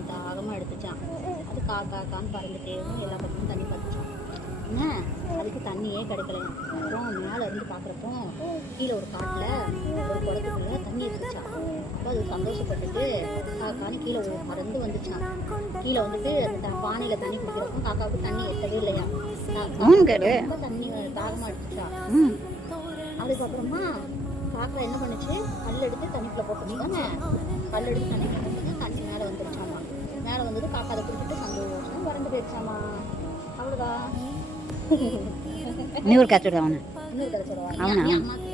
தண்ணி தாகமாக எடுத்துச்சான். அது காக்கான்னு பறந்துட்டே எல்லா பக்கமும் தண்ணி பார்த்துச்சான். என்ன அதுக்கு தண்ணியே கிடைக்கலையாம். அப்புறம் மேலே இருந்து பார்க்குறப்போ கீழே ஒரு காட்டில் ஒரு குளத்துக்குள்ள தண்ணி இருந்துச்சான். அப்போ அது சந்தோஷப்பட்டுட்டு காக்கான்னு கீழே பறந்து வந்துச்சான். கீழே வந்துட்டு அந்த பானையில் தண்ணி குடிக்கிறப்போ காக்காவுக்கு தண்ணி எட்டவே இல்லையா. ரொம்ப தண்ணி தாகமாக எடுத்துச்சான். அதுக்கப்புறமா காக்கா என்ன பண்ணுச்சு, கல் எடுத்து தண்ணிக்குள்ள போட்டுருந்தாங்க. கல் எடுத்து தண்ணிக்குள்ள போட்டு தண்ணி மேலே வந்துருச்சாமா. மேலே வந்தது காக்கா அதை குடிச்சிட்டு சந்தோஷம் பறந்து போயிடுச்சாமா. அவ்வளோதான். இன்னொரு கதை சொல்லுவாங்க. இன்னொரு கதை சொல்லுவாங்க.